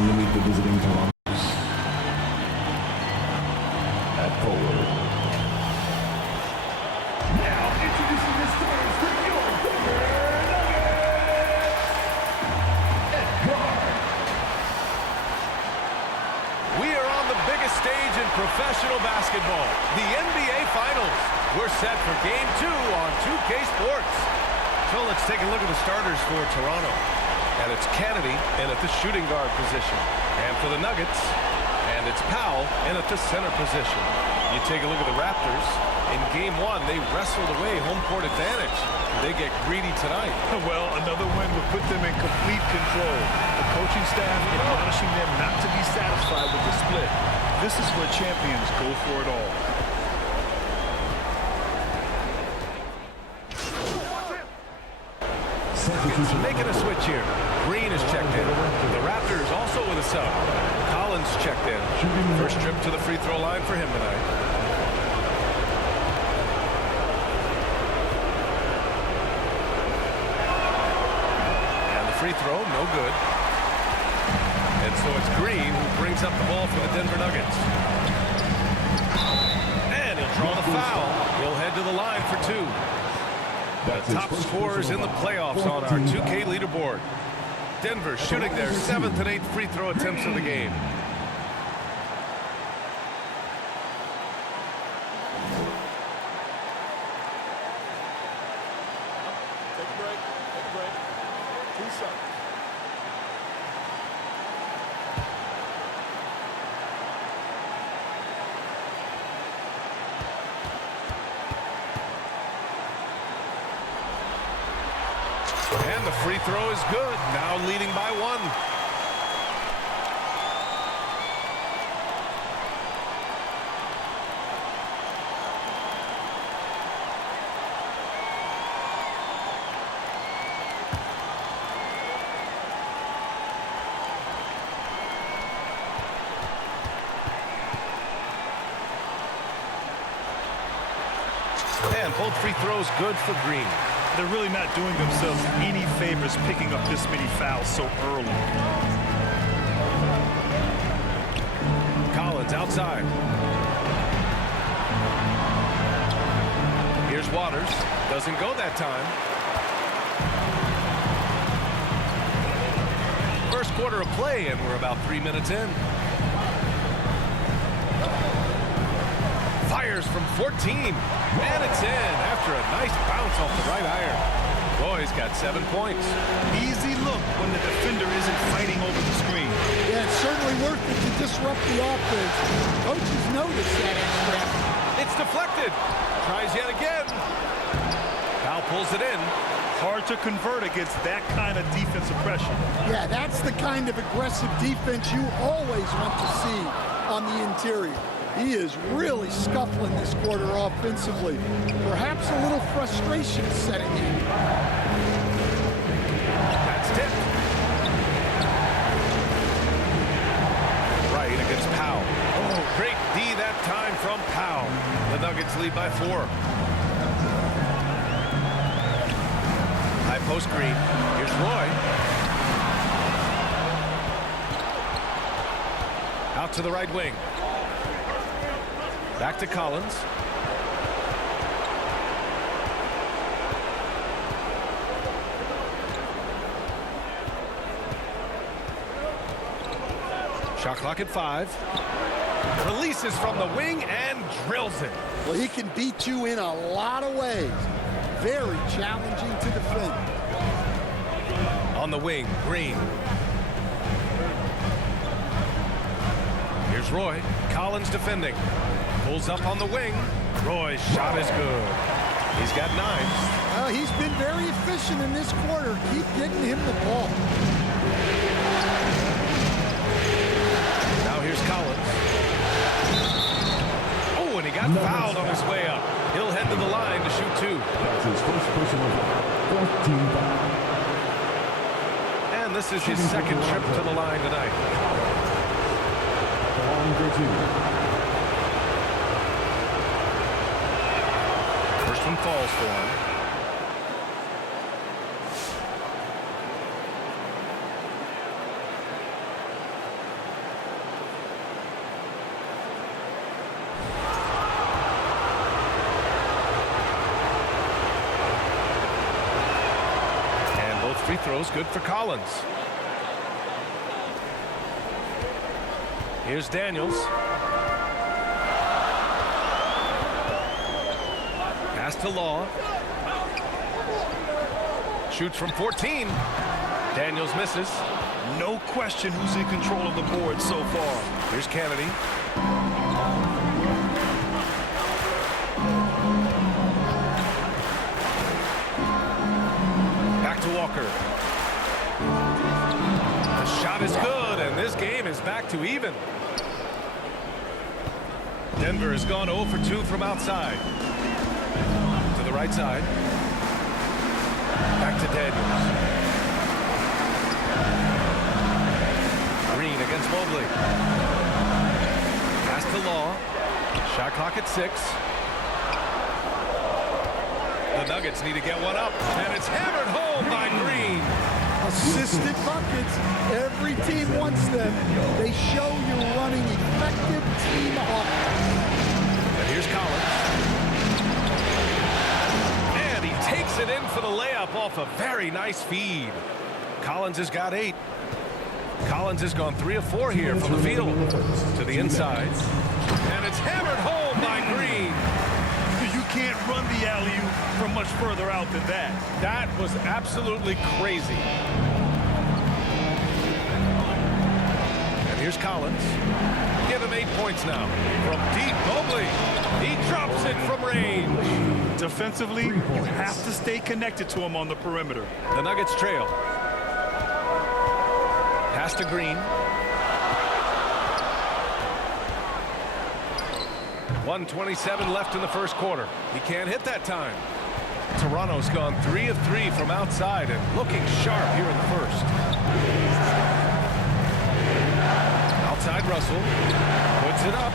and to meet the visiting Toronto's at forward. Now introducing the stars for your Denver Nuggets, at guard. We are on the biggest stage in professional basketball, the NBA Finals. We're set for Game 2 on 2K Sports. So let's take a look at the starters for Toronto. And it's Kennedy in at the shooting guard position. And for the Nuggets, and it's Powell in at the center position. You take a look at the Raptors. In Game 1, they wrestled away home court advantage. They get greedy tonight. Well, another win would put them in complete control. The coaching staff admonishing them not to be satisfied with the split. This is where champions go for it all. Making a switch here. Green is checked in. The Raptors also with a sub. Collins checked in. First trip to the free throw line for him tonight. And the free throw, no good. And so it's Green who brings up the ball for the Denver Nuggets. And he'll draw the foul. He'll head to the line for two. The top scorers in the playoffs on our 2K leaderboard. Denver shooting their 7th and 8th free throw attempts of the game. Take a break. Take a break. 2 seconds. And the free throw is good. Now leading by 1. And both free throws good for Green. They're really not doing themselves any favors picking up this many fouls so early. Collins outside. Here's Waters. Doesn't go that time. First quarter of play, and we're about 3 minutes in. Fires from 14. And it's in after a nice bounce off the right iron. Roy's got 7 points. Easy look when the defender isn't fighting over the screen. Yeah, it's certainly worth it to disrupt the offense. Coaches notice that extra. It's deflected. Tries yet again. Powell pulls it in. Hard to convert against that kind of defensive pressure. Yeah, that's the kind of aggressive defense you always want to see on the interior. He is really scuffling this quarter offensively. Perhaps a little frustration setting in. That's tipped. Right against Powell. Oh, great D that time from Powell. The Nuggets lead by 4. High post Green. Here's Roy. Out to the right wing. Back to Collins. Shot clock at 5. Releases from the wing and drills it. Well, he can beat you in a lot of ways. Very challenging to defend. On the wing, Green. Here's Roy. Collins defending. Pulls up on the wing. Roy's shot is good. He's got 9. He's been very efficient in this quarter. Keep getting him the ball. Now here's Collins. Oh, and he got fouled on his way up. He'll head to the line to shoot 2. That's his first personal foul. 14 foul. And this is his second trip to the line tonight. First one falls for him. free throws good for Collins. Here's Daniels. Pass to Law. Shoots from 14. Daniels misses. No question who's in control of the board so far. Here's Kennedy. Back to Walker. The shot is good, and this game is back to even. Denver has gone 0 for 2 from outside. To the right side. Back to Daniels. Green against Mobley. Pass to Law. Shot clock at 6. The Nuggets need to get one up, and it's hammered home by Green. Assisted buckets. Every team wants them. They show you're running effective team offense. And here's Collins. And he takes it in for the layup off a very nice feed. Collins has got 8. Collins has gone 3 of 4 here from the field. To the inside. And it's hammered home by Green. You can't run the alley-oop from much further out than that. That was absolutely crazy. And here's Collins. Give him 8 points now. From deep, Mobley. He drops it from range. Defensively, you have to stay connected to him on the perimeter. The Nuggets trail. Pass to Green. 1:27 left in the first quarter. He can't hit that time. Toronto's gone 3 of 3 from outside and looking sharp here in the first. Outside Russell. Puts it up.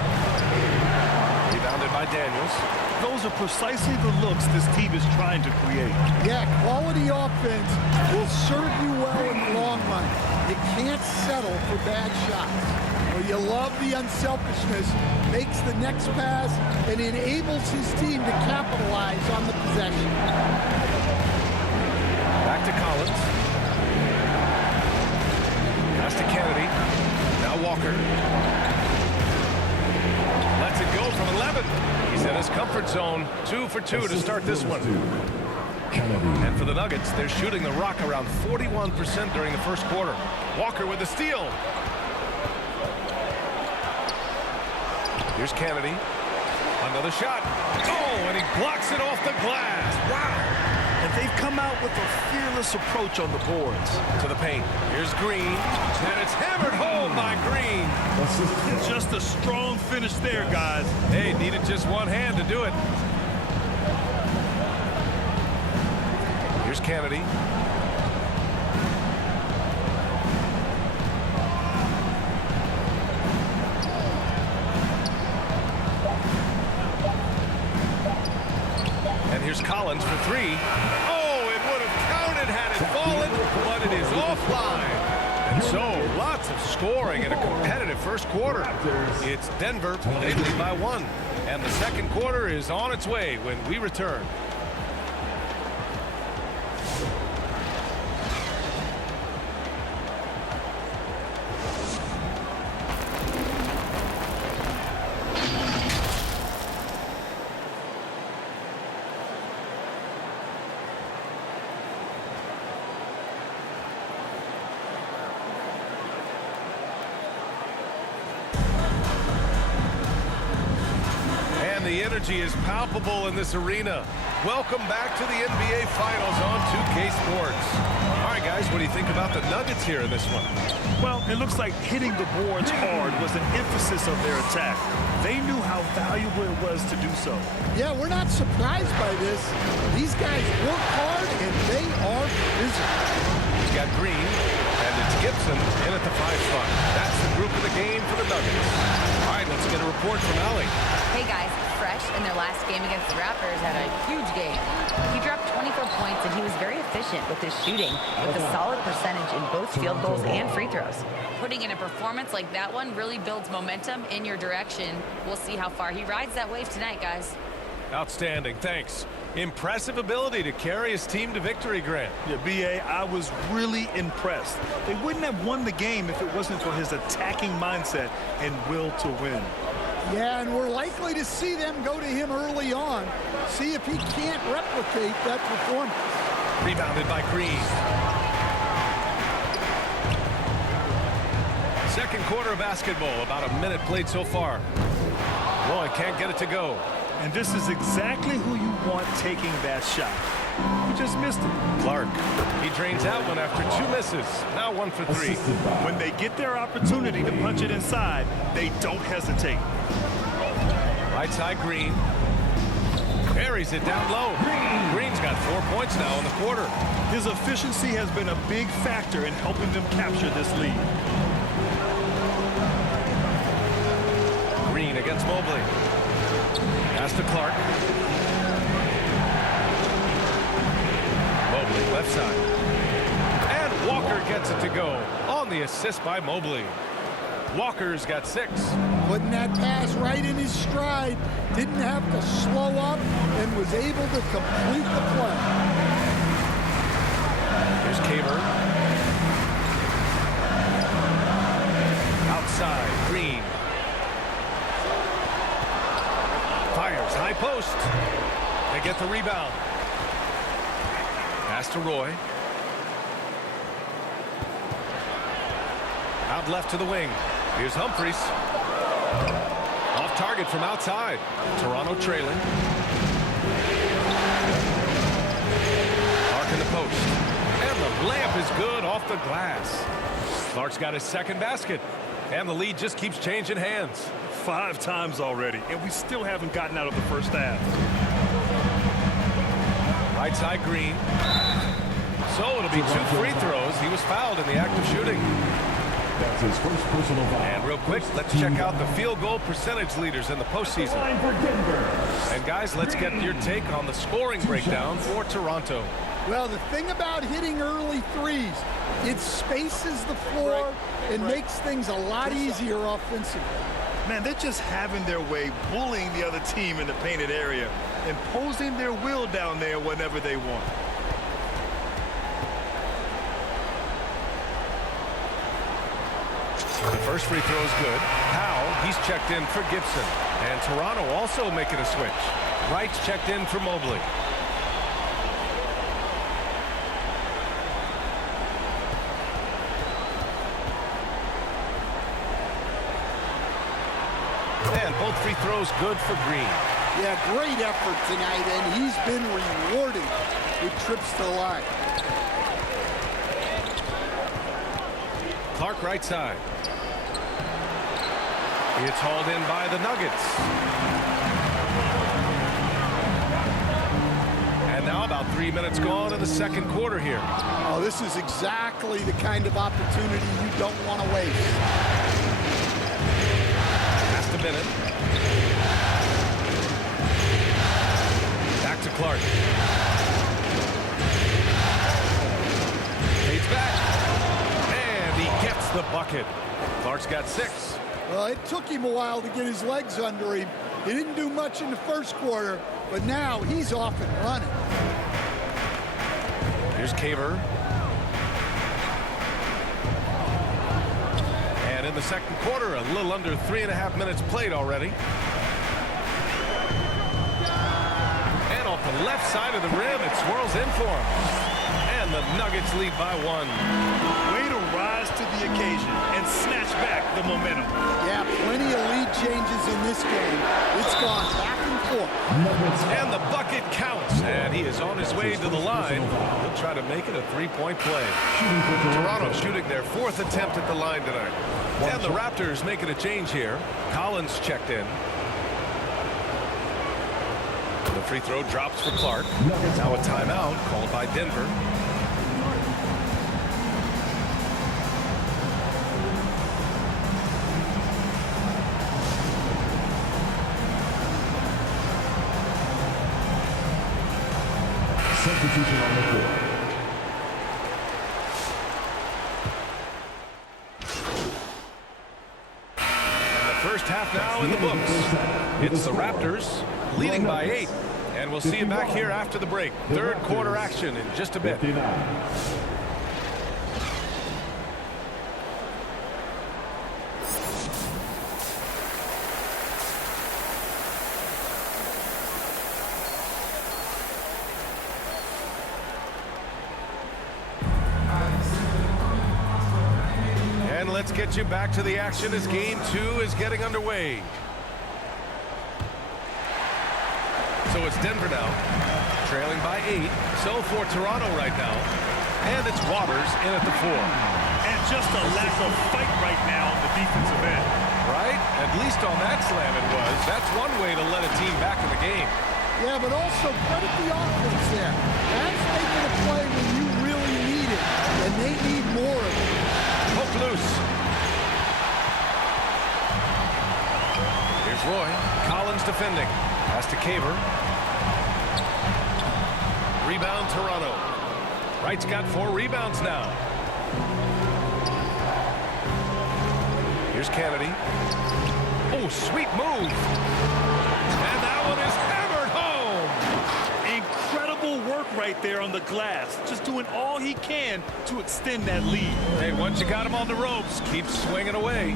Rebounded by Daniels. Those are precisely the looks this team is trying to create. Yeah, quality offense will serve you well in the long run. You can't settle for bad shots. Well, you love the unselfishness, makes the next pass, and enables his team to capitalize on the possession. Back to Collins. Pass to Kennedy. Now Walker. Lets it go from 11. He's in his comfort zone. 2 for 2 to start this one. And for the Nuggets, they're shooting the rock around 41% during the first quarter. Walker with the steal. Here's Kennedy. Another shot. Oh, and he blocks it off the glass. Wow. And they've come out with a fearless approach on the boards. To the paint. Here's Green. And it's hammered home by Green. Just a strong finish there, guys. They needed just one hand to do it. Here's Kennedy. And here's Collins for 3. Oh, it would have counted had it fallen, but it is offline. And so, lots of scoring in a competitive first quarter. It's Denver, they lead by 1. And the second quarter is on its way when we return. The energy is palpable in this arena. Welcome back to the NBA Finals on 2K Sports. All right, guys, what do you think about the Nuggets here in this one? Well, it looks like hitting the boards hard was an emphasis of their attack. They knew how valuable it was to do so. Yeah, we're not surprised by this. These guys work hard, and they are physical. You got Green, and it's Gibson in at the 5 spot. That's the group of the game for the Nuggets. All right, let's get a report from Allie. Hey guys, Fresh in their last game against the Raptors had a huge game. He dropped 24 points and he was very efficient with his shooting, with a solid percentage in both field goals and free throws. Putting in a performance like that one really builds momentum in your direction. We'll see how far he rides that wave tonight, guys. Outstanding, thanks. Impressive ability to carry his team to victory, Grant. Yeah, B.A., I was really impressed. They wouldn't have won the game if it wasn't for his attacking mindset and will to win. Yeah, and we're likely to see them go to him early on. See if he can't replicate that performance. Rebounded by Green. Second quarter of basketball, about a minute played so far. Roy can't get it to go. And this is exactly who you want taking that shot. You just missed it. Clark, he drains that one after 2 misses. Now 1 for 3. When they get their opportunity to punch it inside, they don't hesitate. Right side, Green. Buries it down low. Green's got 4 points now in the quarter. His efficiency has been a big factor in helping them capture this lead. Green against Mobley. Pass to Clark. Mobley left side. And Walker gets it to go on the assist by Mobley. Walker's got 6. Putting that pass right in his stride. Didn't have to slow up and was able to complete the play. Here's Kaver. Outside, Green. Fires, high post. They get the rebound. Pass to Roy. Out left to the wing. Here's Humphries. Off target from outside. Toronto trailing. Clark in the post. And the layup is good off the glass. Clark's got his second basket. And the lead just keeps changing hands. 5 times already, and we still haven't gotten out of the first half. Right side, Green. So it'll be 2 free throws. He was fouled in the act of shooting. That's his first personal foul. And real quick, let's check out the field goal percentage leaders in the postseason. Line for Denver. And guys, let's get your take on the scoring breakdown for Toronto. Well, the thing about hitting early threes, it spaces the floor and makes things a lot easier offensively. Man, they're just having their way, bullying the other team in the painted area, imposing their will down there whenever they want. The first free throw is good. Powell, he's checked in for Gibson. And Toronto also making a switch. Wright's checked in for Mobley. And both free throws good for Green. Yeah, great effort tonight, and he's been rewarded with trips to the line. Clark right side. It's hauled in by the Nuggets. And now about 3 minutes gone in the second quarter here. Oh, this is exactly the kind of opportunity you don't want to waste. Pass to Bennett. Back to Clark. Fades back. And he gets the bucket. Clark's got 6. Well, it took him a while to get his legs under him. He didn't do much in the first quarter, but now he's off and running. Here's Kaver. And in the second quarter, a little under 3.5 minutes played already. And off the left side of the rim, it swirls in for him. And the Nuggets lead by 1. Way to rise to the occasion and snatch back the momentum. Yeah, plenty of lead changes in this game. It's gone back and forth. And the bucket counts. And he is on his way to the line. He'll try to make it a 3-point play. Toronto shooting their 4th attempt at the line tonight. And the Raptors making a change here. Collins checked in. The free throw drops for Clark. Now a timeout called by Denver. Substitution on the court. And the first half now in the books. It's the Raptors leading by 8. And we'll see you back here after the break. Third quarter action in just a bit. 59. And let's get you back to the action as game 2 is getting underway. So it's Denver now, trailing by 8. So for Toronto right now. And it's Waters in at the 4. And just a lack of fight right now on the defensive end. Right? At least on that slam it was. That's one way to let a team back in the game. Yeah, but also credit the offense there. That's making a play when you really need it, and they need more of it. Hook loose. Here's Roy. Collins defending. Pass to Caver. Rebound Toronto. Wright's got 4 rebounds now. Here's Kennedy. Oh, sweet move. And that one is hammered home. Incredible work right there on the glass. Just doing all he can to extend that lead. Hey, once you got him on the ropes, keep swinging away.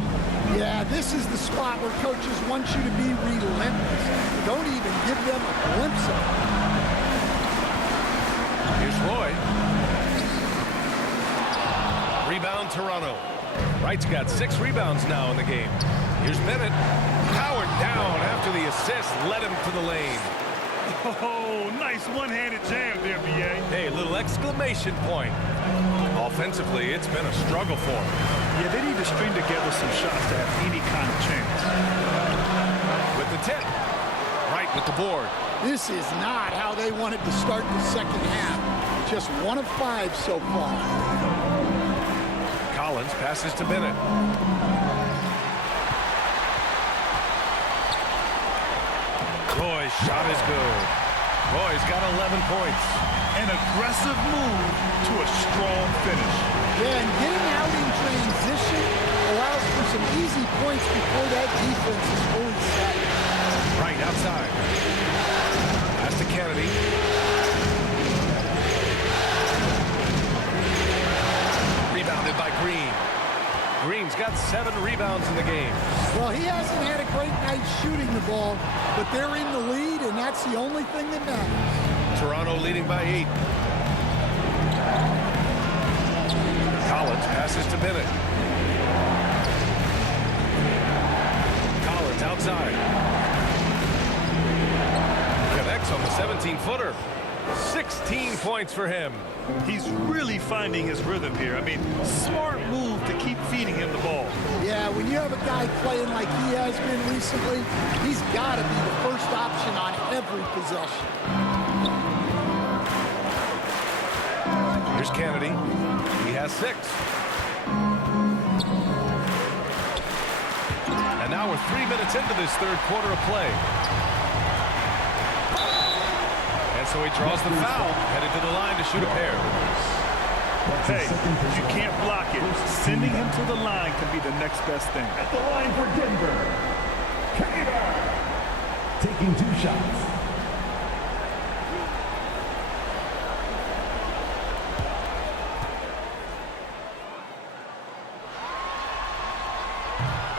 Yeah, this is the spot where coaches want you to be relentless. Don't even give them a glimpse of it. Here's Roy. Rebound Toronto. Wright's got 6 rebounds now in the game. Here's Bennett. Powered down after the assist led him to the lane. Oh, nice one-handed jam there, B.A. Hey, little exclamation point. Offensively, it's been a struggle for him. Yeah, they need to string together some shots to have any kind of chance. With the tip. Wright with the board. This is not how they wanted to start the second half. Just 1 of 5 so far. Collins passes to Bennett. Roy's shot is good. Roy's got 11 points. An aggressive move to a strong finish. Yeah, and getting out in transition allows for some easy points before that defense is fully set. Right outside. Pass to Kennedy. Rebounded by Green. Green's got 7 rebounds in the game. Well, he hasn't had a great night shooting the ball, but they're in the lead, and that's the only thing that matters. Toronto leading by 8. Collins passes to Bennett. Collins outside. Connects on the 17-footer. 16 points for him. He's really finding his rhythm here. I mean, smart move to keep feeding him the ball. Yeah, when you have a guy playing like he has been recently, he's got to be the first option on every possession. Here's Kennedy. He has 6. And now we're 3 minutes into this third quarter of play. And so he draws the foul, headed to the line to shoot a pair. Hey, if you can't block it, sending him to the line can be the next best thing. At the line for Denver, Caver. Taking 2 shots.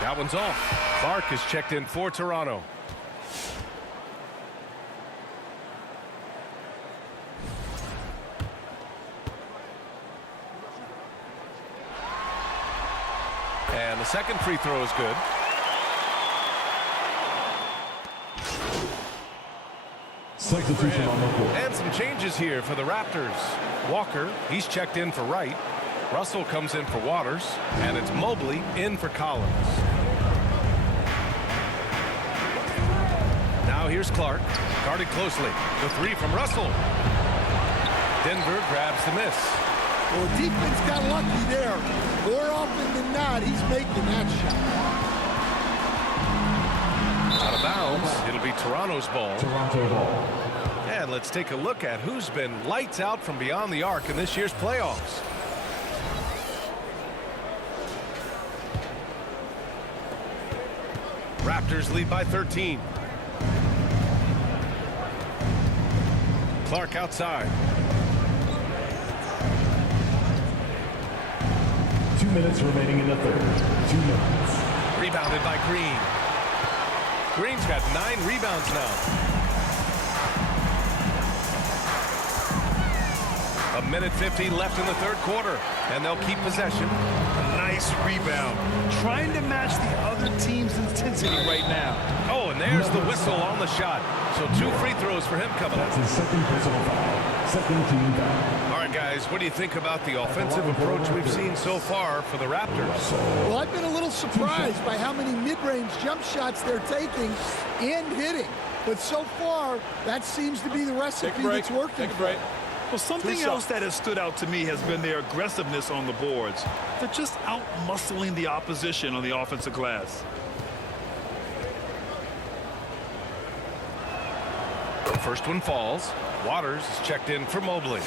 That one's off. Clark is checked in for Toronto. And the second free throw is good. Substitution on the court. And some changes here for the Raptors. Walker, he's checked in for Wright. Russell comes in for Waters. And it's Mobley in for Collins. Now here's Clark. Guarded closely. The 3 from Russell. Denver grabs the miss. Well, the defense got lucky there. More often than not, he's making that shot. Out of bounds. It'll be Toronto's ball. Toronto ball. And let's take a look at who's been lights out from beyond the arc in this year's playoffs. Raptors lead by 13. Clark outside. 2 minutes remaining in the third. 2 minutes. Rebounded by Green. Green's got 9 rebounds now. A minute 50 left in the third quarter, and they'll keep possession. A nice rebound. Trying to match the other team's intensity right now. Oh, and there's the whistle on the shot. So 2 free throws for him coming up. That's his second personal foul. Second team foul. All right, guys, what do you think about the offensive approach we've seen so far for the Raptors? Well, I've been a little surprised by how many mid-range jump shots they're taking and hitting. But so far, that seems to be the recipe that's working. Take a break. Well, something else that has stood out to me has been their aggressiveness on the boards. They're just out-muscling the opposition on the offensive glass. The first one falls. Waters is checked in for Mobley.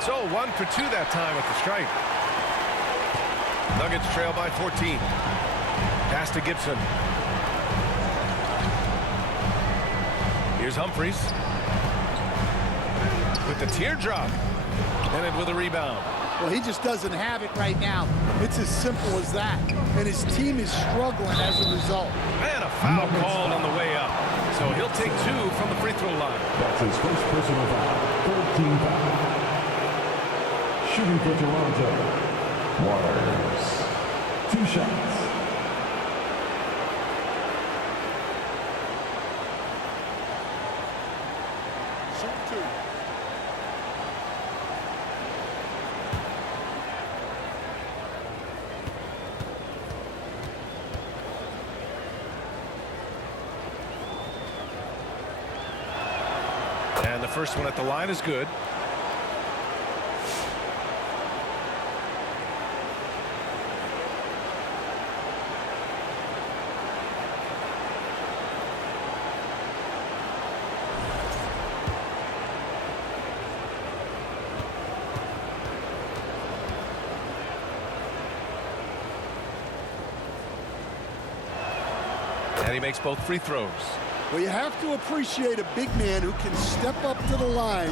So 1 for 2 that time at the stripe. Nuggets trail by 14. Pass to Gibson. Here's Humphries. With the teardrop. And it with a rebound. Well, he just doesn't have it right now. It's as simple as that. And his team is struggling as a result. And a foul called on the way up. So he'll take 2 from the free throw line. That's his first personal foul. Third team foul. Shooting for Toronto. Waters. 2 shots. Shoot 2. And the first one at the line is good. And he makes both free throws. Well, you have to appreciate a big man who can step up to the line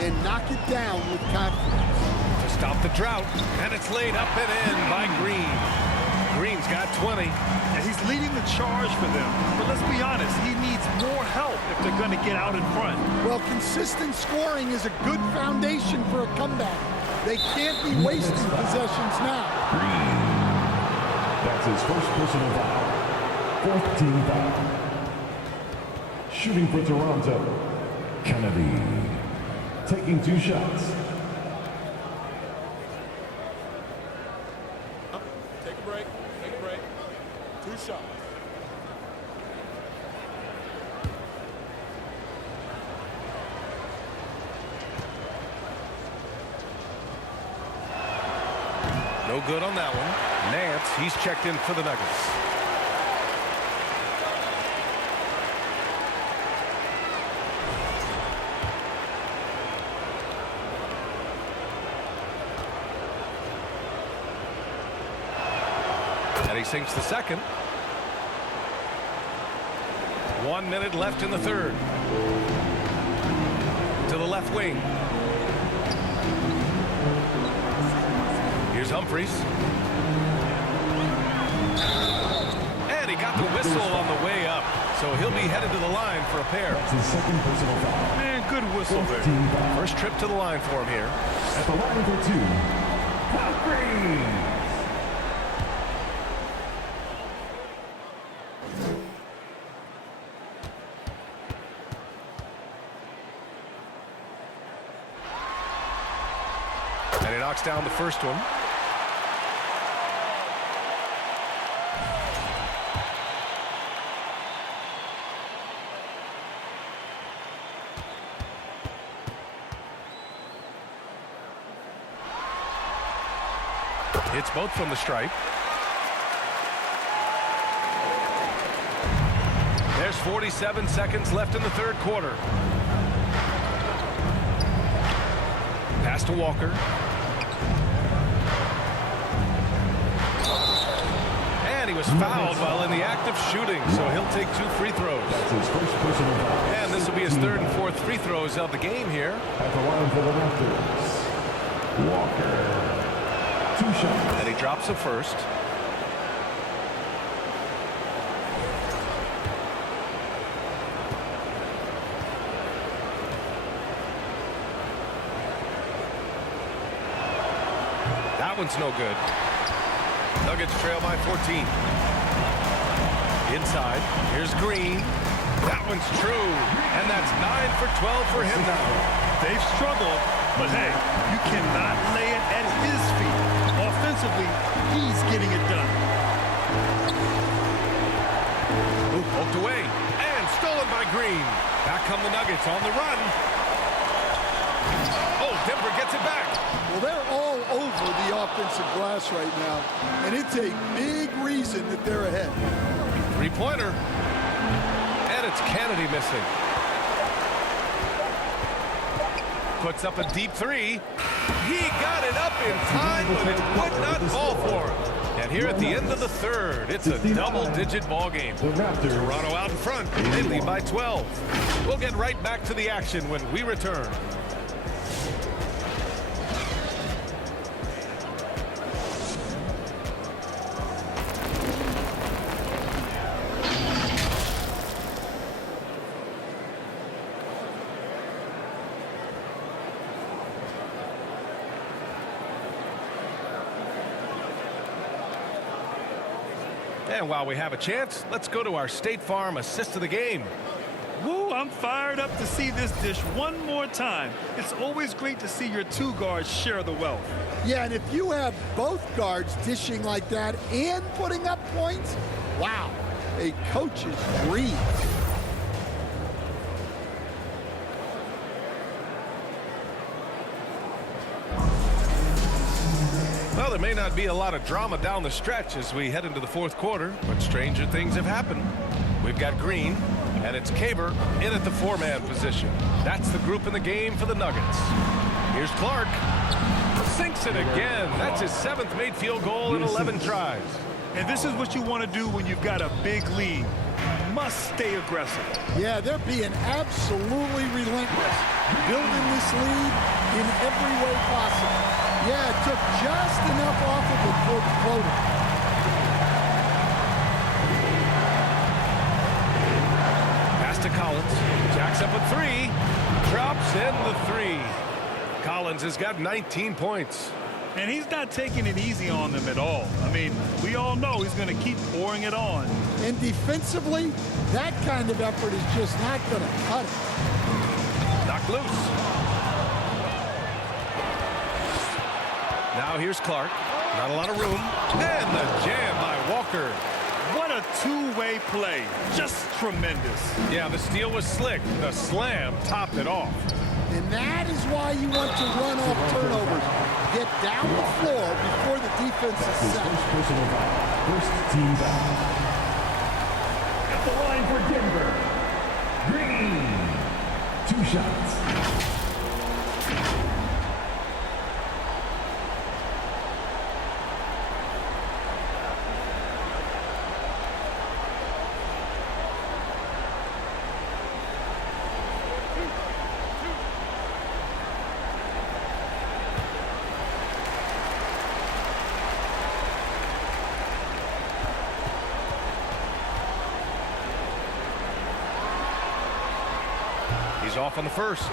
and knock it down with confidence. To stop the drought, and it's laid up and in by Green. Green's got 20. And he's leading the charge for them. But let's be honest, he needs more help if they're going to get out in front. Well, consistent scoring is a good foundation for a comeback. They can't be wasting possessions now. Green. That's his first personal foul. Fourth team foul. Shooting for Toronto. Kennedy. Taking 2 shots. Take a break. Take a break. 2 shots. No good on that one. Nance, he's checked in for the Nuggets. And he sinks the second. 1 minute left in the third. To the left wing. Here's Humphries. And he got the whistle on the way up. So he'll be headed to the line for a pair. That's his second personal foul. Man, good whistle Fourth there. team foul. First trip to the line for him here. At the line for 2. Humphries. And he knocks down the first one. Hits both from the stripe. 47 seconds left in the third quarter. Pass to Walker. And he was fouled while in the act of shooting, so he'll take 2 free throws. That's his first personal foul. And this will be his third and fourth free throws of the game here. At the line for the Raptors, Walker. 2 shots. And he drops the first. That one's no good. Nuggets trail by 14. Inside, here's Green. That one's true. And that's 9 for 12 for him now. They've struggled, but hey, you cannot lay it at his feet. Offensively, he's getting it done. Poked away and stolen by Green. Back come the Nuggets on the run. Oh, Denver gets it back. Well, they're all over the offensive glass right now, and it's a big reason that they're ahead. Three-pointer. And it's Kennedy missing. Puts up a deep three. He got it up in time, but it would not fall for him. And here at the end of the third, it's a double-digit ball game. The Raptors. Toronto out in front. They lead by 12. We'll get right back to the action when we return. And while we have a chance, let's go to our State Farm assist of the game. Woo, I'm fired up to see this dish one more time. It's always great to see your 2 guards share the wealth. Yeah, and if you have both guards dishing like that and putting up points, wow, a coach's dream. Well, there may not be a lot of drama down the stretch as we head into the fourth quarter, but stranger things have happened. We've got Green, and it's Kaber in at the 4-man position. That's the group in the game for the Nuggets. Here's Clark. Sinks it again. That's his 7th made field goal in 11 tries. And this is what you want to do when you've got a big lead. You must stay aggressive. Yeah, they're being absolutely relentless, building this lead in every way possible. Yeah, it took just enough off of it for the floater. Pass to Collins. Jacks up a 3. Drops in the 3. Collins has got 19 points. And he's not taking it easy on them at all. I mean, we all know he's going to keep pouring it on. And defensively, that kind of effort is just not going to cut it. Knocked loose. Now here's Clark. Not a lot of room. And the jam by Walker. What a 2-way play. Just tremendous. Yeah, the steal was slick. The slam topped it off. And that is why you want to run off turnovers. Get down the floor before the defense is His set. first personal foul. First team foul. At the line for Denver, Green. 2 shots. He's off on the first.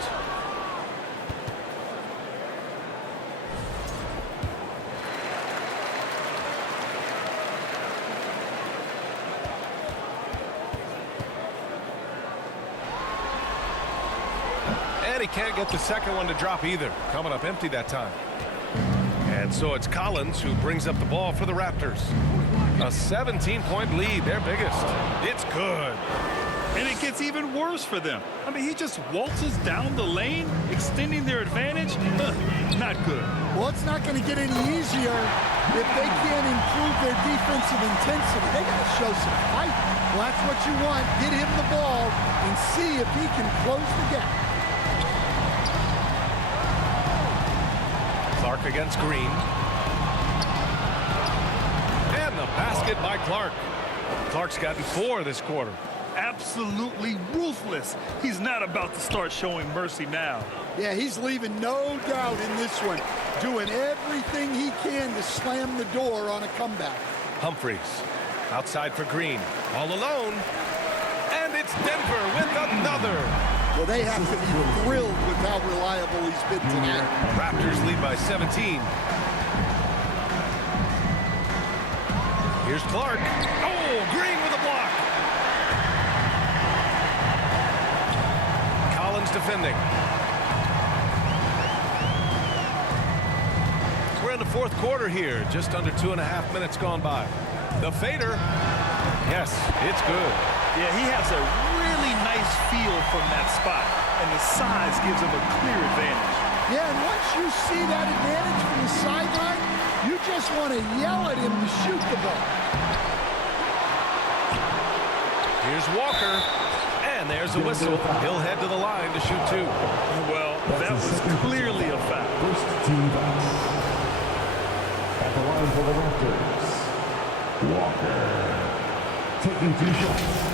And he can't get the second one to drop either. Coming up empty that time. And so it's Collins who brings up the ball for the Raptors. A 17-point lead, their biggest. It's good. And it gets even worse for them. I mean, he just waltzes down the lane, extending their advantage. Not good. Well, it's not going to get any easier if they can't improve their defensive intensity. They got to show some fight. Well, that's what you want. Get him the ball and see if he can close the gap. Clark against Green. And the basket by Clark. Clark's gotten 4 this quarter. Absolutely ruthless. He's not about to start showing mercy now. Yeah, he's leaving no doubt in this one. Doing everything he can to slam the door on a comeback. Humphries outside for Green. All alone. And it's Denver with another. Well, they have to be thrilled with how reliable he's been tonight. Raptors lead by 17. Here's Clark. Oh, Green with a block. Collins defending. We're in the fourth quarter here. Just under 2.5 minutes gone by. The fader. Yes, it's good. Yeah, he has a really nice feel from that spot, and the size gives him a clear advantage. Yeah, and once you see that advantage from the sideline, you just want to yell at him to shoot the ball. Here's Walker. And there's a whistle. He'll head to the line to shoot 2. Well, that was clearly a foul. First team foul. At the line for the Raptors, Walker. Taking 2 shots.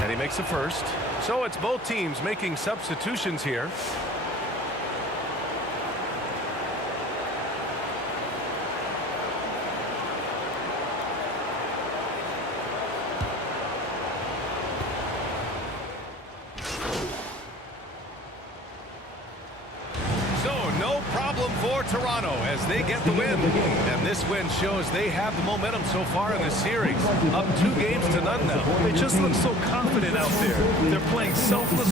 And he makes a first. So it's both teams making substitutions here. So no problem for Toronto as they get the win. And this win shows they have the momentum so far in this series. Up 2 games to none now. They just look so confident out there. They're playing selfless.